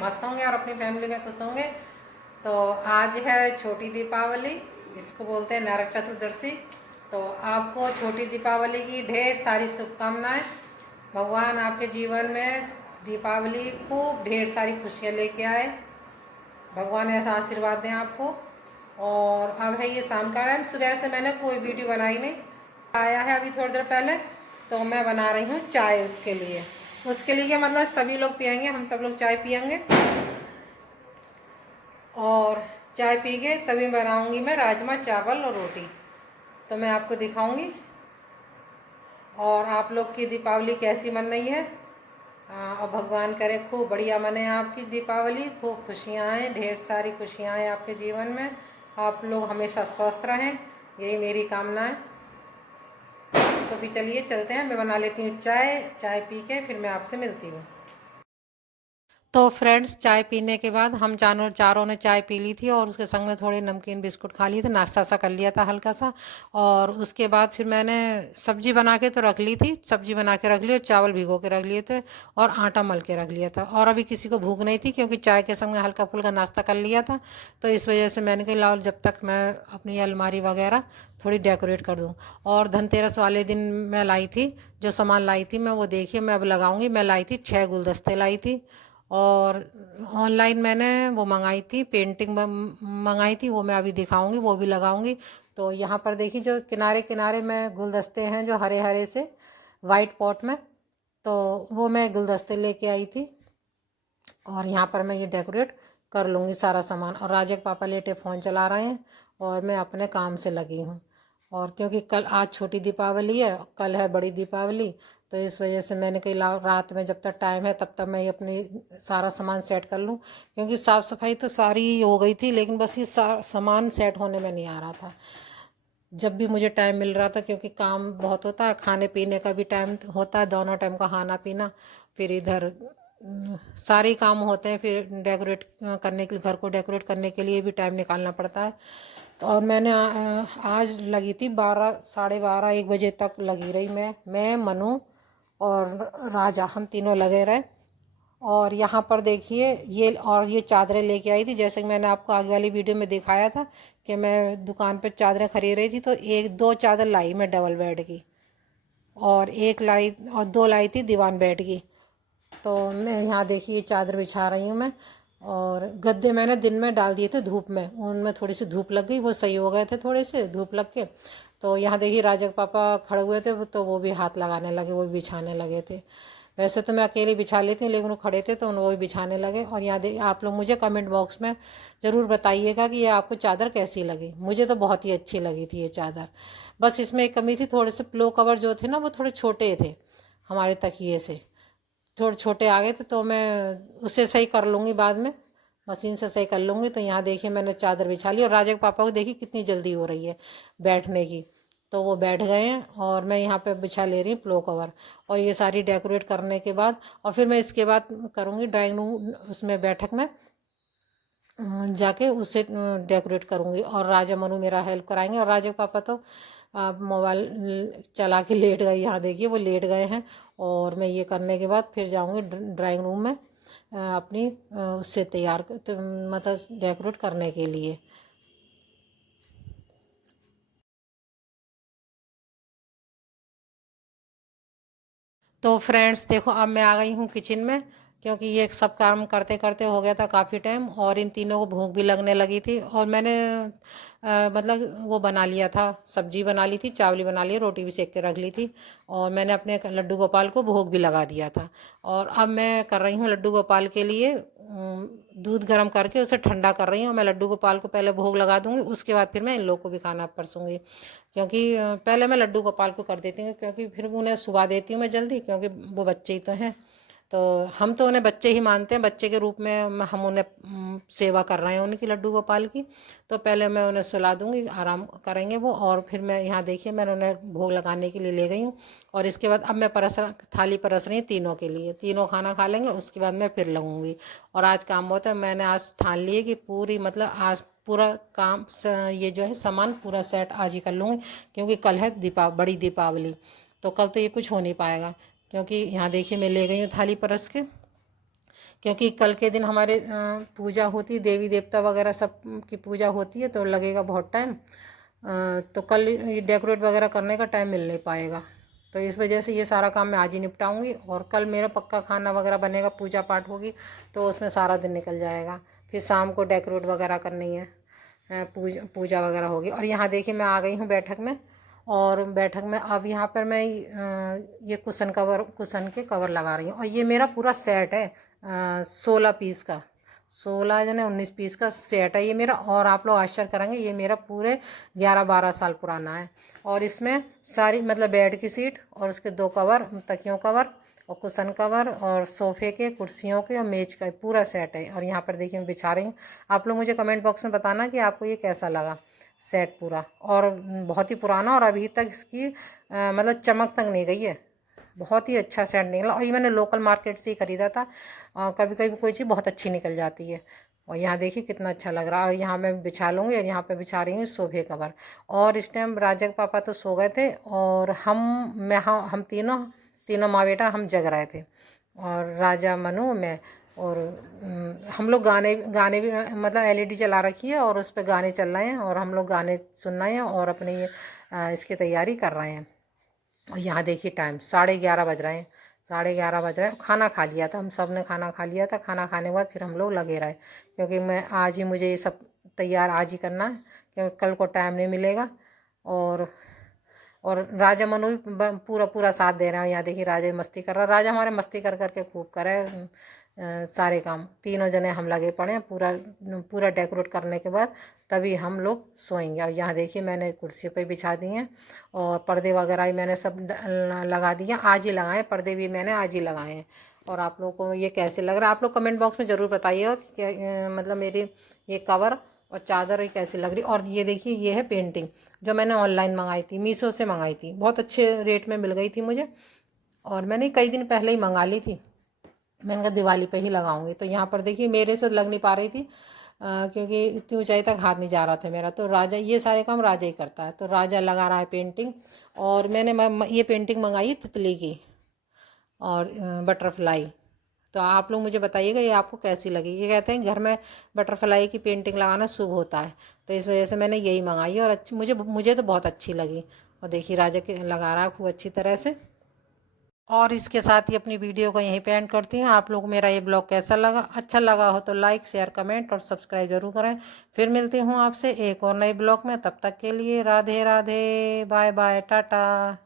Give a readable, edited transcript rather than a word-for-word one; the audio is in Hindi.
मस्त होंगे और अपनी फैमिली में खुश होंगे। तो आज है छोटी दीपावली, जिसको बोलते हैं नरक चतुर्दशी। तो आपको छोटी दीपावली की ढेर सारी शुभकामनाएं। भगवान आपके जीवन में दीपावली खूब ढेर सारी खुशियाँ लेके आए। भगवान ऐसा आशीर्वाद दें आपको। और अब है ये शाम का टाइम, सुबह से मैंने कोई वीडियो बनाई नहीं, आया है अभी थोड़ी देर पहले, तो मैं बना रही हूँ चाय उसके लिए। उसके लिए मतलब सभी लोग पियेंगे, हम सब लोग चाय पियेंगे और चाय पी के तभी बनाऊँगी मैं राजमा चावल और रोटी, तो मैं आपको दिखाऊँगी। और आप लोग की दीपावली कैसी मन रही है। और भगवान करे खूब बढ़िया मने आपकी दीपावली, खूब खुशियाँ आएँ, ढेर सारी खुशियाँ आएँ आपके जीवन में। आप लोग हमेशा स्वस्थ रहें, यही मेरी कामना है। तो भी चलिए चलते हैं, मैं बना लेती हूँ चाय। चाय पी के फिर मैं आपसे मिलती हूँ। तो फ्रेंड्स, चाय पीने के बाद हम चारों ने चाय पी ली थी और उसके संग में थोड़े नमकीन बिस्कुट खा लिए थे, नाश्ता सा कर लिया था हल्का सा। और उसके बाद फिर मैंने सब्जी बना के तो रख ली थी, सब्जी बना के रख ली और चावल भिगो के रख लिए थे और आटा मल के रख लिया था। और अभी किसी को भूख नहीं थी क्योंकि चाय के संग में हल्का फुल्का नाश्ता कर लिया था। तो इस वजह से मैंने कहा लाओ जब तक मैं अपनी अलमारी वगैरह थोड़ी डेकोरेट कर दूँ। और धनतेरस वाले दिन मैं लाई थी, जो सामान लाई थी मैं वो देखिए मैं अब लगाऊंगी। मैं लाई थी 6 गुलदस्ते लाई थी। और ऑनलाइन मैंने वो मंगाई थी, पेंटिंग मंगाई थी, वो मैं अभी दिखाऊंगी, वो भी लगाऊंगी। तो यहाँ पर देखिए जो किनारे किनारे में गुलदस्ते हैं जो हरे हरे से वाइट पॉट में, तो वो मैं गुलदस्ते लेके आई थी। और यहाँ पर मैं ये डेकोरेट कर लूँगी सारा सामान। और राजा के पापा लेटे फ़ोन चला रहे हैं और मैं अपने काम से लगी हूँ। और क्योंकि कल आज छोटी दीपावली है, कल है बड़ी दीपावली, तो इस वजह से मैंने कही रात में जब तक टाइम है तब तक मैं ये अपनी सारा सामान सेट कर लूँ। क्योंकि साफ़ सफाई तो सारी हो गई थी, लेकिन बस ये सामान सेट होने में नहीं आ रहा था। जब भी मुझे टाइम मिल रहा था, क्योंकि काम बहुत होता है, खाने पीने का भी टाइम होता है, दोनों टाइम का खाना पीना, फिर इधर सारे काम होते हैं, फिर डेकोरेट करने के लिए, घर को डेकोरेट करने के लिए भी टाइम निकालना पड़ता है। तो और मैंने आज लगी थी 12 साढ़े 12 1 बजे तक लगी रही। मैं मनु और राजा, हम तीनों लगे रहे। और यहाँ पर देखिए ये चादरें लेके आई थी, जैसे कि मैंने आपको आगे वाली वीडियो में दिखाया था कि मैं दुकान पे चादरें खरीद रही थी। तो एक दो चादर लाई मैं डबल बेड की, और एक लाई और दो लाई थी दीवान बेड की। तो मैं यहाँ देखिए चादर बिछा रही हूँ मैं। और गद्दे मैंने दिन में डाल दिए थे धूप में, उनमें थोड़ी सी धूप लग गई, वो सही हो गए थे थोड़े से धूप लग के। तो यहाँ देखिए राजा के पापा खड़े हुए थे, तो वो भी हाथ लगाने लगे, वो भी बिछाने लगे थे। वैसे तो मैं अकेले बिछा लेती हूँ, लेकिन वो खड़े थे तो वो भी बिछाने लगे। और यहाँ देखिए आप लोग मुझे कमेंट बॉक्स में ज़रूर बताइएगा कि ये आपको चादर कैसी लगी। मुझे तो बहुत ही अच्छी लगी थी ये चादर। बस इसमें एक कमी थी, थोड़े से पिलो कवर जो थे ना वो थोड़े छोटे थे हमारे तकिए से, थोड़े छोटे आ गए थे। तो मैं उससे सही कर लूँगी बाद में, मशीन से सही कर लूँगी। तो यहाँ देखिए मैंने चादर बिछा ली। और राजा के पापा को देखिए कितनी जल्दी हो रही है बैठने की, तो वो बैठ गए हैं और मैं यहाँ पे बिछा ले रही हूँ प्लो कवर। और ये सारी डेकोरेट करने के बाद और फिर मैं इसके बाद करूँगी ड्राइंग रूम, उसमें बैठक में जाके उससे डेकोरेट करूँगी। और राजा मनु मेरा हेल्प कराएंगे। और राजा के पापा तो मोबाइल चला के लेट गए, यहाँ देखिए वो लेट गए हैं। और मैं ये करने के बाद फिर जाऊँगी ड्राइंग रूम में अपनी उससे तैयार मतलब डेकोरेट करने के लिए। तो फ्रेंड्स देखो, अब मैं आ गई हूँ किचन में, क्योंकि ये सब काम करते करते हो गया था काफ़ी टाइम और इन तीनों को भूख भी लगने लगी थी। और मैंने मतलब वो बना लिया था, सब्जी बना ली थी, चावल बना लिया, रोटी भी सेक के रख ली थी। और मैंने अपने लड्डू गोपाल को भोग भी लगा दिया था। और अब मैं कर रही हूँ लड्डू गोपाल के लिए दूध गर्म करके उसे ठंडा कर रही हूँ। मैं लड्डू गोपाल को पहले भोग लगा दूँगी, उसके बाद फिर मैं इन लोगों को भी खाना परसूँगी। क्योंकि पहले मैं लड्डू गोपाल को कर देती हूँ, क्योंकि फिर उन्हें सुबह देती हूँ मैं जल्दी, क्योंकि वो बच्चे ही तो हैं। तो हम तो उन्हें बच्चे ही मानते हैं, बच्चे के रूप में हम उन्हें सेवा कर रहे हैं उनकी लड्डू गोपाल की। तो पहले मैं उन्हें सुला दूँगी, आराम करेंगे वो। और फिर मैं यहाँ देखिए मैंने उन्हें भोग लगाने के लिए ले गई हूँ। और इसके बाद अब मैं थाली परस रही हूँ तीनों के लिए, तीनों खाना खा लेंगे, उसके बाद मैं फिर लगूंगी। और आज काम बहुत है, मैंने आज ठान लिए कि पूरी मतलब आज पूरा काम ये जो है सामान पूरा सेट आज ही कर लूँगी। क्योंकि कल है बड़ी दीपावली, तो कल तो ये कुछ हो नहीं पाएगा। क्योंकि यहाँ देखिए मैं ले गई हूँ थाली परस के, क्योंकि कल के दिन हमारे पूजा होती, देवी देवता वगैरह सब की पूजा होती है, तो लगेगा बहुत टाइम। तो कल ये डेकोरेट वगैरह करने का टाइम मिल नहीं पाएगा, तो इस वजह से ये सारा काम मैं आज ही निपटाऊंगी। और कल मेरा पक्का खाना वगैरह बनेगा, पूजा पाठ होगी, तो उसमें सारा दिन निकल जाएगा। फिर शाम को डेकोरेट वगैरह करनी है, पूजा वगैरह होगी। और यहाँ देखिए मैं आ गई हूँ बैठक में, और बैठक में अब यहाँ पर मैं ये कुशन के कवर लगा रही हूँ। और ये मेरा पूरा सेट है 16 पीस का, 16 जने 19 पीस का सेट है ये मेरा। और आप लोग आश्चर्य करेंगे, ये मेरा पूरे 11-12 साल पुराना है। और इसमें सारी मतलब बेड की सीट और उसके 2 कवर, तकियों कवर और कुशन कवर और सोफ़े के, कुर्सियों के और मेज का पूरा सेट है। और यहाँ पर देखिए मैं बिछा रही हूँ। आप लोग मुझे कमेंट बॉक्स में बताना कि आपको ये कैसा लगा सेट पूरा। और बहुत ही पुराना, और अभी तक इसकी मतलब चमक तक नहीं गई है। बहुत ही अच्छा सेट निकला, और ये मैंने लोकल मार्केट से ही ख़रीदा था। कभी कभी कोई चीज़ बहुत अच्छी निकल जाती है। और यहाँ देखिए कितना अच्छा लग रहा है। और यहाँ मैं बिछा लूँगी, और यहाँ पे बिछा रही हूँ सोफे कवर। और इस टाइम राजा के पापा तो सो गए थे, और हम तीनों माँ बेटा हम जग रहे थे। और राजा, मनु, मैं, और हम लोग गाने गाने भी मतलब एलईडी चला रखी है, और उस पर गाने चल रहे हैं, और हम लोग गाने सुन रहे हैं और अपनी इसकी तैयारी कर रहे हैं। और यहाँ देखिए टाइम 11:30 बज रहे हैं, 11:30 बज रहे हैं। खाना खा लिया था, हम सब ने खाना खा लिया था। खाना खाने के बाद फिर हम लोग लगे रहे, क्योंकि मैं आज ही मुझे ये सब तैयार आज ही करना है, क्योंकि कल को टाइम नहीं मिलेगा। और राजा मनु भी पूरा पूरा साथ दे रहे हैं। यहाँ देखिए राजा मस्ती कर रहा है। राजा हमारे मस्ती कर करके खूब करे सारे काम। तीनों जने हम लगे पड़े हैं पूरा डेकोरेट करने के बाद तभी हम लोग सोएंगे। और यहाँ देखिए मैंने कुर्सी पे बिछा दी हैं, और पर्दे वगैरह भी मैंने सब लगा दिए, आज ही लगाए पर्दे भी मैंने आज ही लगाए हैं। और आप लोगों को ये कैसे लग रहा है, आप लोग कमेंट बॉक्स में ज़रूर बताइएगा कि मतलब मेरी ये कवर और चादर कैसी लग रही। और ये देखिए ये है पेंटिंग जो मैंने ऑनलाइन मंगाई थी, मीशो से मंगाई थी, बहुत अच्छे रेट में मिल गई थी मुझे। और मैंने कई दिन पहले ही मंगा ली थी, मैंने कहा दिवाली पे ही लगाऊंगी। तो यहाँ पर देखिए मेरे से लग नहीं पा रही थी, क्योंकि इतनी ऊंचाई तक हाथ नहीं जा रहा था मेरा। तो राजा ये सारे काम राजा ही करता है, तो राजा लगा रहा है पेंटिंग। और मैंने ये पेंटिंग मंगाई तितली की और बटरफ्लाई। तो आप लोग मुझे बताइएगा ये आपको कैसी लगी। ये कहते हैं घर में बटरफ्लाई की पेंटिंग लगाना शुभ होता है, तो इस वजह से मैंने यही मंगाई, और अच्छी मुझे तो बहुत अच्छी लगी। और देखिए राजा के लगा रहा है खूब अच्छी तरह से। और इसके साथ ही अपनी वीडियो को यहीं पे एंड करती हूँ। आप लोग मेरा ये ब्लॉग कैसा लगा, अच्छा लगा हो तो लाइक, शेयर, कमेंट और सब्सक्राइब जरूर करें। फिर मिलती हूँ आपसे एक और नए ब्लॉग में, तब तक के लिए राधे राधे, बाय बाय, टाटा।